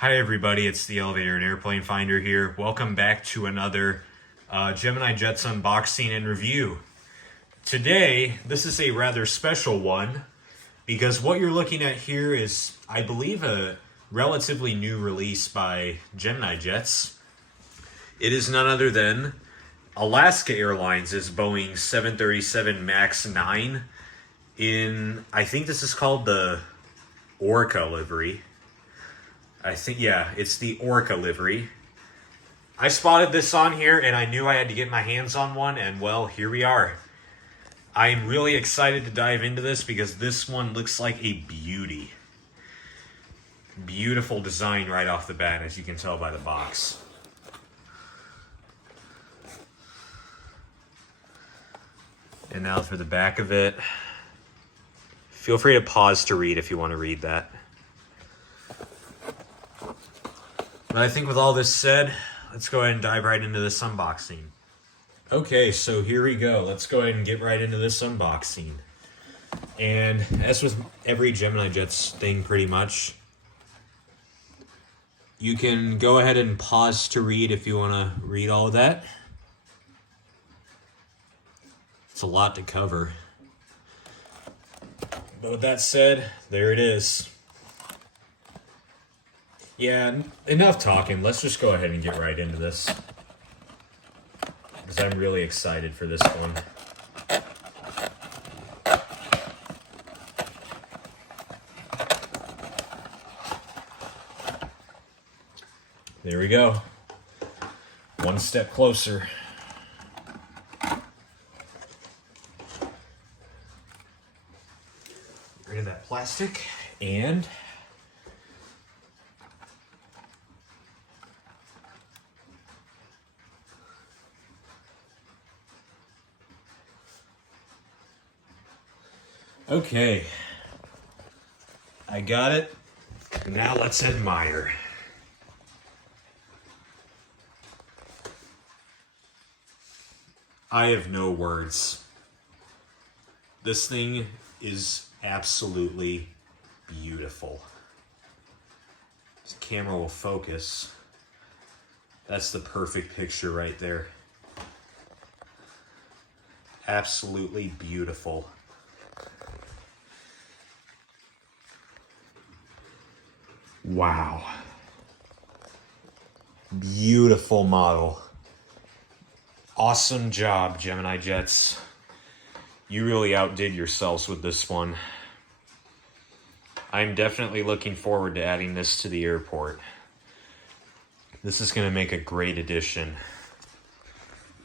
Hi everybody, it's the Elevator and Airplane Finder here. Welcome back to another Gemini Jets unboxing and review. Today, this is a rather special one because what you're looking at here is, I believe, a relatively new release by Gemini Jets. It is none other than Alaska Airlines' Boeing 737 MAX 9 in, I think this is called the Orca livery. It's the Orca livery. I spotted this on here and I knew I had to get my hands on one, and well, here we are. I'm really excited to dive into this because this one looks like a beauty. Beautiful design right off the bat, as you can tell by the box. And now for the back of it. Feel free to pause to read if you want to read that. But I think with all this said, let's go ahead and dive right into this unboxing. Okay, so here we go. Let's go ahead and get right into this unboxing. And as with every Gemini Jets thing pretty much, you can go ahead and pause to read if you want to read all of that. It's a lot to cover. But with that said, there it is. Yeah, enough talking. Let's just go ahead and get right into this, because I'm really excited for this one. There we go. One step closer. Get rid of that plastic and okay, I got it. Now let's admire. I have no words. This thing is absolutely beautiful. This camera will focus. That's the perfect picture right there. Absolutely beautiful. Wow. Beautiful model. Awesome job, Gemini Jets. You really outdid yourselves with this one. I'm definitely looking forward to adding this to the airport. This is going to make a great addition.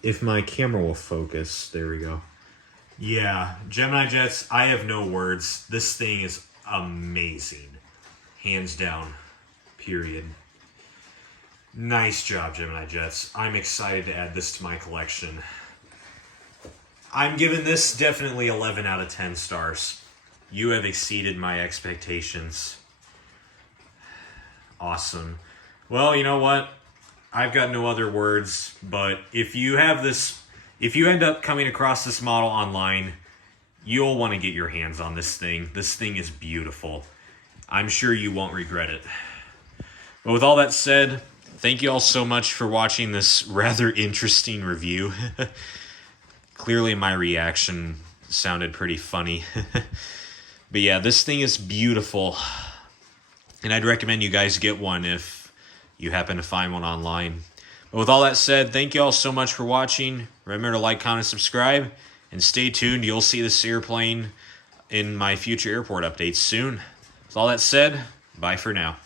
If my camera will focus, there we go. Yeah, Gemini Jets, I have no words. This thing is amazing. Hands down, period. Nice job, Gemini Jets. I'm excited to add this to my collection. I'm giving this definitely 11 out of 10 stars. You have exceeded my expectations. Awesome. Well, you know what? I've got no other words, but if you end up coming across this model online, you'll want to get your hands on this thing. This thing is beautiful. I'm sure you won't regret it. But with all that said, thank you all so much for watching this rather interesting review. Clearly my reaction sounded pretty funny. But yeah, this thing is beautiful. And I'd recommend you guys get one if you happen to find one online. But with all that said, thank you all so much for watching. Remember to like, comment, subscribe. And stay tuned. You'll see this airplane in my future airport updates soon. With all that said, bye for now.